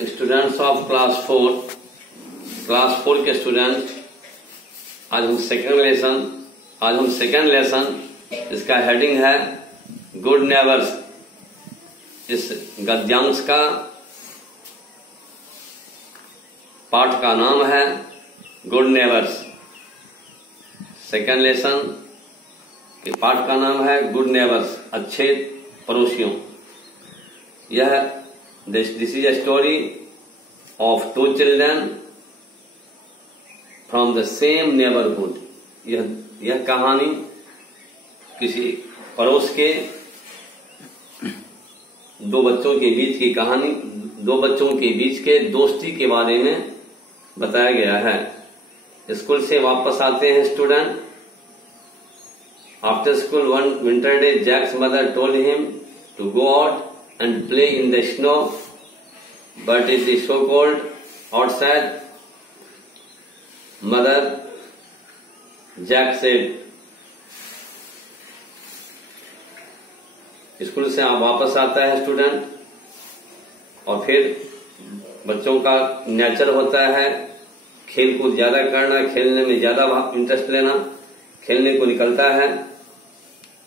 Students of class 4 के student, आज हम सेकेंड लेसन इसका हेडिंग है गुड नेबर्स। इस गद्यांश का पाठ का नाम है गुड नेबर्स। सेकेंड लेसन के पाठ का नाम है गुड नेबर्स, अच्छे पड़ोसियों। यह This is a story of two children from the same neighborhood. यह कहानी किसी पड़ोस के दो बच्चों के बीच की कहानी, दो बच्चों के बीच के दोस्ती के बारे में बताया गया है। स्कूल से वापस आते हैं student. After school one winter day, Jack's mother told him to go out and play in the snow, but it is so cold outside. Mother, Jack said. School से आप वापस आता है स्टूडेंट, और फिर बच्चों का नेचर होता है खेल कूद ज्यादा करना, खेलने में ज्यादा इंटरेस्ट लेना, खेलने को निकलता है।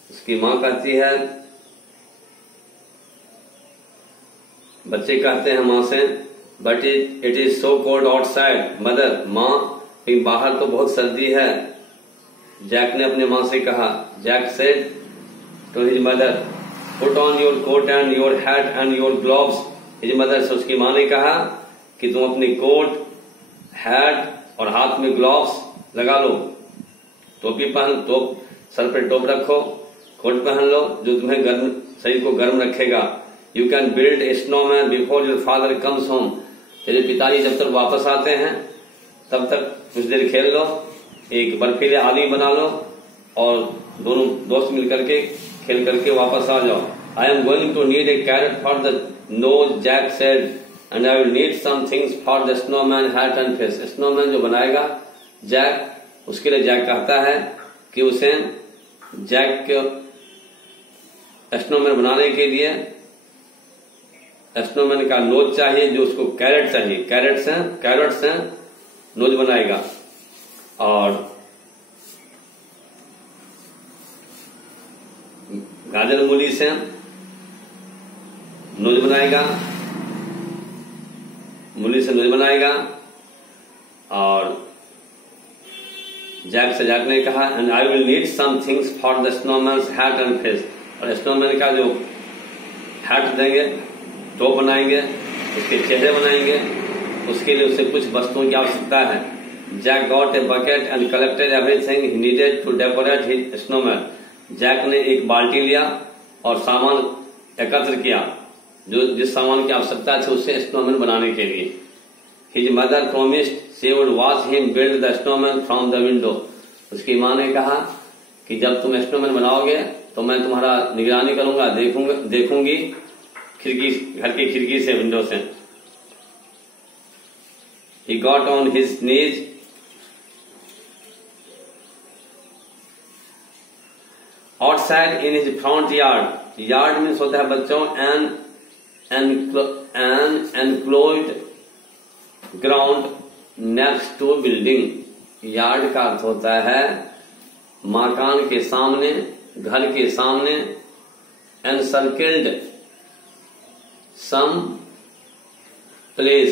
उसकी माँ कहती है, बच्चे कहते हैं माँ से, but it is so cold outside. Mother, माँ, बाहर तो बहुत सर्दी है। जैक ने अपने माँ से कहा। Jack said to his mother, put on your coat and your hat and your gloves. His mother से उसकी माँ ने कहा कि तुम अपनी कोट, हैट और हाथ में ग्लोव्स लगा लो, टोपी पहन, सर पे टोप रखो, कोट पहन लो जो तुम्हें शरीर को गर्म रखेगा। You can build a snowman before your father comes home. तेरे पिताजी जब तक वापस आते हैं तब तक कुछ देर खेल लो, एक बर्फीले आदमी बना लो और दोनों दोस्त मिलकर के खेल करके वापस आ जाओ। I am going to need a carrot for the nose, Jack said, and I will need some things for the snowman hat and face. Snowman जो बनाएगा जैक, उसके लिए जैक कहता है कि उसे जैक के स्नोमैन बनाने के लिए स्नोमैन का नोज चाहिए, जो उसको कैरेट चाहिए, कैरेट से नोज बनाएगा, और गाजर मूली से नोज बनाएगा, और जैक ने कहा, and I will need some things for the snowman's hat and face. और स्नोमैन का जो हैट देंगे, टोप बनाएंगे, उसके चेहरे बनाएंगे, उसके लिए उसे कुछ वस्तुओं की आवश्यकता है। Jack got a bucket and collected everything he needed to decorate his snowman. Jack ने एक बाल्टी लिया और सामान एकत्र किया, जो जिस सामान की आवश्यकता थी उसे स्नोमैन बनाने के लिए। His mother promised she would watch him build the snowman from the window. उसकी माँ ने कहा कि जब तुम स्नोमैन बनाओगे तो मैं तुम्हारा निगरानी करूंगा, देखूंगी घर की खिड़की से, विंडो से। He got on his knees outside in his front yard. Yard means होता है बच्चों an enclosed ground next to building. Yard का अर्थ होता है मकान के सामने, घर के सामने, encircled सम प्लेस,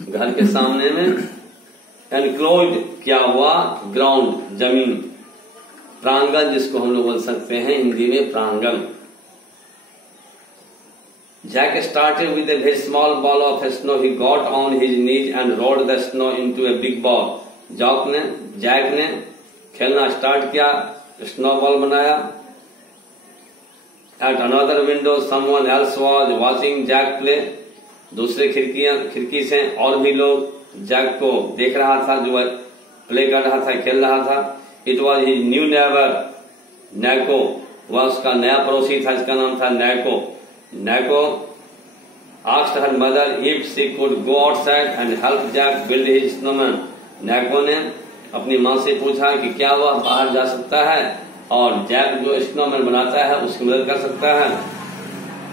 घर के सामने में, एनक्लोज्ड किया हुआ ग्राउंड, जमीन, प्रांगण जिसको हम लोग बोल सकते हैं हिंदी में प्रांगण। Jack started with a very small ball of snow. He got on his knees and rolled the snow into a big ball. Jack ने खेलना स्टार्ट किया, स्नो बॉल बनाया। At another window, someone else was watching Jack play. दूसरे खिड़की से और भी लोग जैक को देख रहा था, जो प्ले कर रहा था, खेल रहा था। It was his new neighbor, Nako. वह उसका नया पड़ोसी था, जिसका नाम था Nako asked her mother if she could go outside and help Jack build his snowman. Nako ने अपनी माँ से पूछा कि क्या वह बाहर जा सकता है और जैक जो स्नोमैन बनाता है उसकी मदद कर सकता है।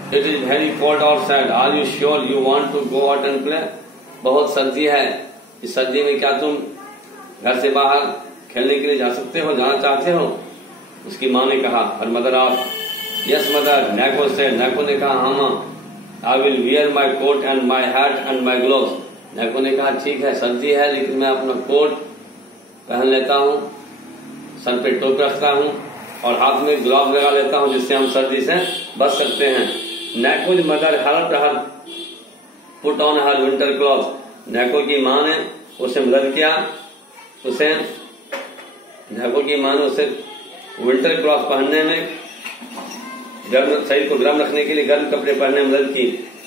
It is very cold outside, are you sure you want to go out and play? बहुत सर्दी है, इस सर्दी में क्या तुम घर से बाहर खेलने के लिए जा सकते हो, जाना चाहते हो? उसकी माँ ने कहा, her mother up, yes mother, Naiko said, Naiko ने कहा, हाँ माँ, I will wear my coat and my hat and my gloves. Naiko ने कहा, ठीक है सर्दी है लेकिन मैं अपना कोट पहन लेता हूँ, सर पे टोपी रखता हूँ और हाथ में ग्लव्स लगा लेता हूँ जिससे हम सर्दी से बच सकते हैं। Naiko's mother helped her put on her winter cloth. Naiko की माँ ने उसे मदद किया, नैको की माँ ने उसे विंटर क्लॉथ पहनने में, गर्म शरीर को गर्म रखने के लिए गर्म कपड़े पहनने में मदद की।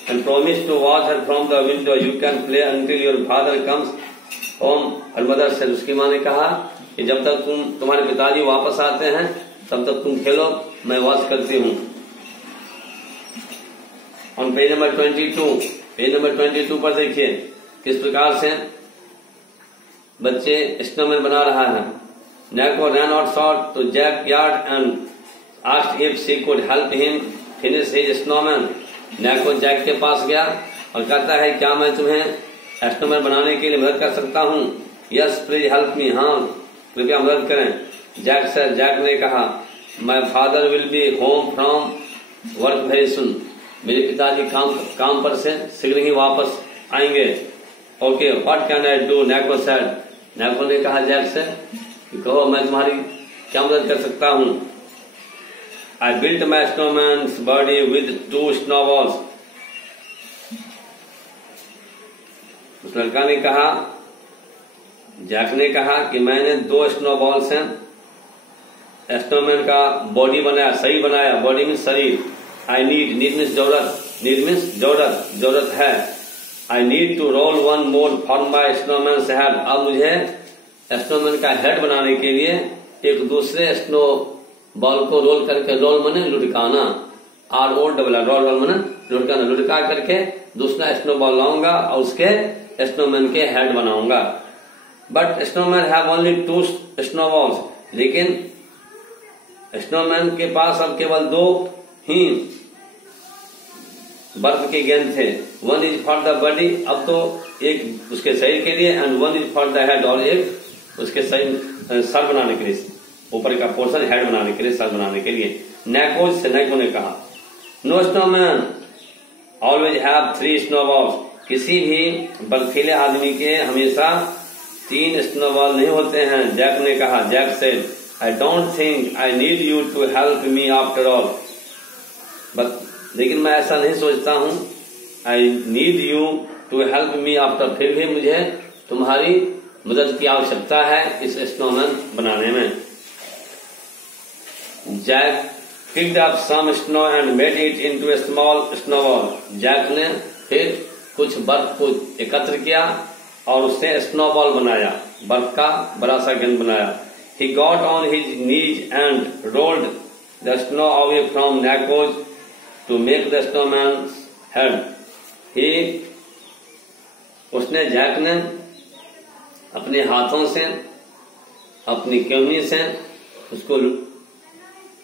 And promise to watch her from the window, you can play until your father comes home. Her mother से उसकी माँ ने कहा कि जब तक तुम्हारे पिताजी वापस आते हैं तब तक तुम खेलो, मैं वॉच करती हूँ। On page number 22, page number 22 पर देखिए किस प्रकार से बच्चे स्नोमैन बना रहा है। Naiko ran outside to Jack yard and asked if she could help him finish his snowman. Naiko Jack के पास गया और कहता है, क्या मैं तुम्हें स्नोमैन बनाने के लिए मदद कर सकता हूँ? यस प्लीज हेल्प मी, हाँ कृपया मदद करें। जैक ने कहा, my father will be home from work very soon, मेरे पिताजी काम पर से शीघ्र ही वापस आएंगे। Okay what can I do, Naiko said. Naiko ने कहा जैक से, कहो मैं तुम्हारी क्या मदद कर सकता हूँ। I built my snowman's body with 2 snowballs. उस लड़का ने कहा, जैक ने कहा कि मैंने 2 स्नोबॉल से स्नोमैन का बॉडी बनाया, शरीर बनाया, बॉडी में शरीर। आई नीड मीन्स जरूरत, नीड मीन्स जरूरत है। I need to roll 1 more for my snowman head. अब मुझे स्नोमैन का हेड बनाने के लिए एक दूसरे स्नो बॉल को रोल करके, रोल मने लुढ़काना, ROLL, रोल मने लुढ़काना, लुढ़का करके दूसरा स्नो बॉल लाऊंगा और उसके स्नोमैन के हेड बनाऊंगा। But snowman have only 2 snowballs, लेकिन स्नोमैन के पास अब केवल 2 ही बर्फ के गेंद थे। 1 इज फॉर द बॉडी, अब तो एक उसके शरीर के लिए, and 1 is for the head, और एक उसके सर बनाने के लिए, ऊपर का पोर्शन हेड बनाने के लिए, सर बनाने के लिए। नैको ने कहा, no snowman always have 3 snowballs. किसी भी बर्फीले आदमी के हमेशा 3 स्नोबॉल नहीं होते हैं। जैक ने कहा, Jack said, I don't think I need you to help me after all. लेकिन मैं ऐसा नहीं सोचता हूँ, I need you to help me after, फिर भी मुझे तुम्हारी मदद की आवश्यकता है इस स्नोमैन बनाने में। Jack picked up some snow and made it into a small snowball. Jack ने फिर कुछ बर्फ को एकत्र किया और उससे स्नोबॉल बनाया, बर्फ का बड़ा सा गेंद बनाया। He got on his knees and rolled the snow away from Nacos to make the snowman's head. उसने जैक ने अपने हाथों से, अपनी केवनी से उसको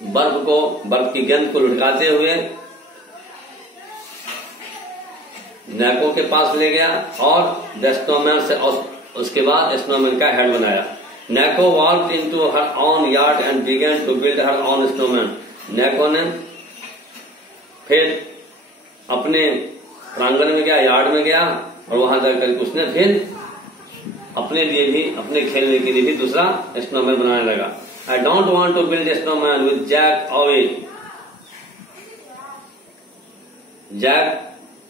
बर्फ की गेंद को लुढ़काते हुए नैको के पास ले गया और द स्नोमैन से उसके बाद स्नोमैन का हेड बनाया। Naiko walked into her own yard and began to build her own snowman. Naiko ने फिर अपने प्रांगण में गया, यार्ड में गया और वहां जाकर उसने फिर अपने लिए भी, अपने खेलने के लिए भी दूसरा स्नोमैन बनाने लगा। I don't want to build a snowman with Jack away. Jack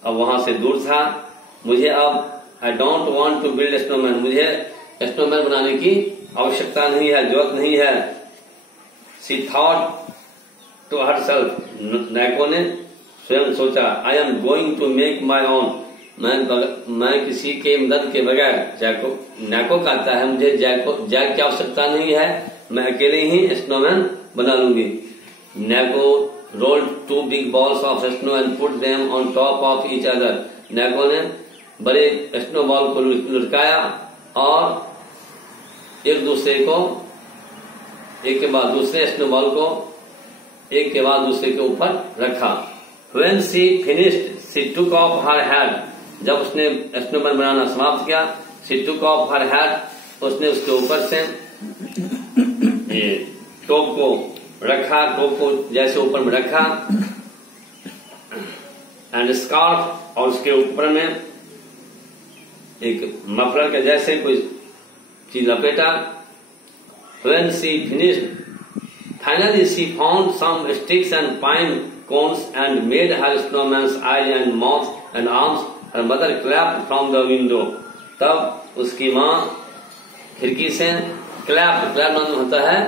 अब वहां से दूर था। मुझे अब I don't want to build a snowman, मुझे स्नोमैन बनाने की आवश्यकता नहीं है, जरूरत नहीं है। She thought to herself, नैको ने स्वयं सोचा, I am going to make my own. मैं किसी के मदद के बगैर, नैको कहता है मुझे जैक की आवश्यकता नहीं है, मैं अकेले ही स्नोमैन बना लूंगी। नैको rolled 2 big balls of snow and put them on top of each other. नैको ने बड़े स्नो बॉल को लुढ़काया और एक के बाद दूसरे स्नो बॉल को एक के बाद दूसरे के ऊपर रखा। When she finished, she took off her hat. जब उसने स्नोमैन बनाना समाप्त किया, she took off her hat, उसने उसके ऊपर से ये टोप को रखा, टोप को जैसे ऊपर में रखा, एंड स्कार्फ, और उसके ऊपर में एक मफलर के जैसे कोई चीज लपेटा। When she finished, finally she found some sticks and pine cones and made her snowman's eyes and mouth and arms. Her mother clapped from the window. तब उसकी माँ खिड़की से क्लैप मतलब होता है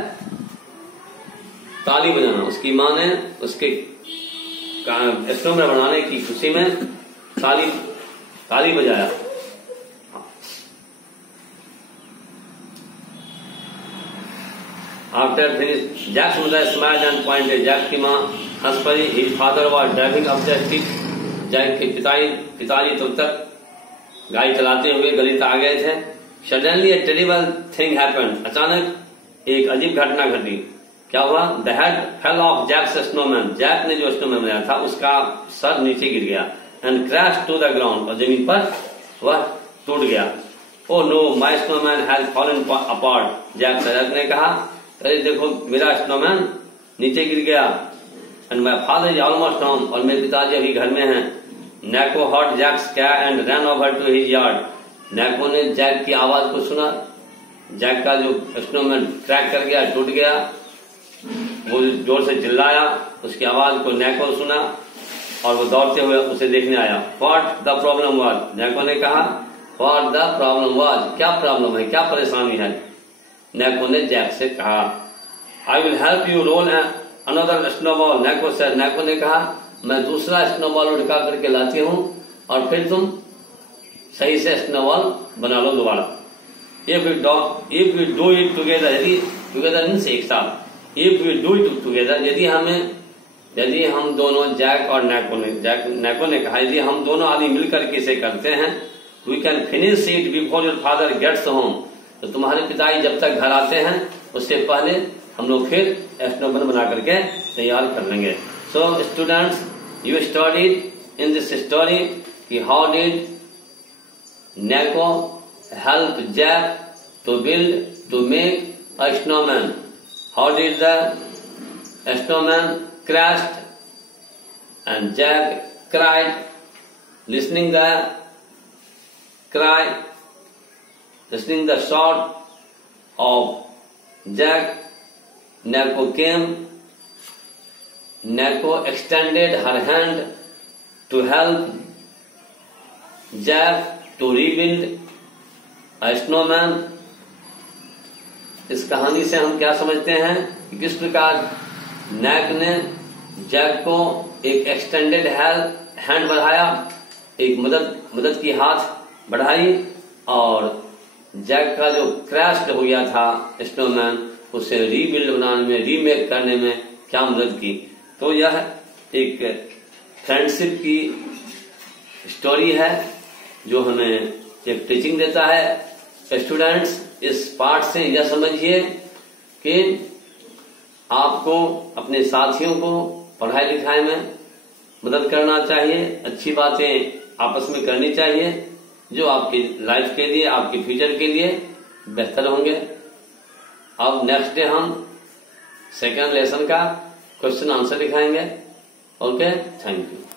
ताली बजाना। उसकी माँ ने उसके स्नोमैन बनाने की खुशी में ताली बजाया। After finished, Jack's mother smiled and pointed. Jack की माँ हंस पड़ी। His father was driving up the street. Jack के पिताजी तब तक गाड़ी चलाते हुए गली तक आ गए थे। Suddenly a terrible thing happened. अचानक एक अजीब घटना घटी। क्या हुआ? The head fell off Jack's snowman. Jack ने जो स्नोमैन बनाया था उसका सर नीचे गिर गया, and crashed to the ground, और जमीन पर वह टूट गया। Oh no, my snowman has fallen apart. Jack ने कहा, अरे देखो मेरा स्नोमैन नीचे गिर गया। And my father is almost home, और मेरे पिताजी अभी घर में हैं। Naiko heard Jack's cat and ran over to his yard. Naiko ने जैक की आवाज को सुना। जैक का जो स्नोमैन क्रैक कर गया, टूट गया, वो जोर से चिल्लाया। उसकी आवाज को नैको सुना और वो दौड़ते हुए उसे देखने आया। What the problem was, Naiko ने कहा, व्हाट द प्रॉब्लम वाज, क्या प्रॉब्लम है, क्या परेशानी है। नैको ने जैक से कहा, I will help you roll another snowball. Naiko ने कहा, मैं दूसरा स्नोबॉल उठा करके लाती हूँ और फिर तुम सही से स्नोबॉल बना लो दोबारा। If we do it together, यदि टुगेदर मीन्स एक साथ, if we do it together, यदि हम दोनों, जैक और नैको ने कहा, यदि हम दोनों आदमी मिलकर के इसे करते हैं, we can finish it before your father gets home. तो तुम्हारे पिताजी जब तक घर आते हैं उससे पहले हम लोग फिर स्नोमैन बना करके तैयार कर लेंगे। So students, you studied in this story कि how did Naiko help Jack to make a snowman, how did the snowman crashed and Jack cried, listening the shout of Jack. Nako came. Nako extended her hand to help Jack to rebuild a snowman. इस कहानी से हम क्या समझते हैं कि किस प्रकार नैक ने जैक को एक एक्सटेंडेड हैंड बढ़ाया, एक मदद की हाथ बढ़ाई, और जैक का जो क्रैश हो गया था स्नोमैन, उसे रीबिल्ड बनाने में, रीमेक करने में क्या मदद की। तो यह एक फ्रेंडशिप की स्टोरी है जो हमें एक टीचिंग देता है। स्टूडेंट्स, इस पाठ से यह समझिए कि आपको अपने साथियों को पढ़ाई लिखाई में मदद करना चाहिए, अच्छी बातें आपस में करनी चाहिए जो आपकी लाइफ के लिए, आपके फ्यूचर के लिए बेहतर होंगे। अब नेक्स्ट डे हम सेकेंड लेसन का क्वेश्चन आंसर दिखाएंगे। Okay, thank you.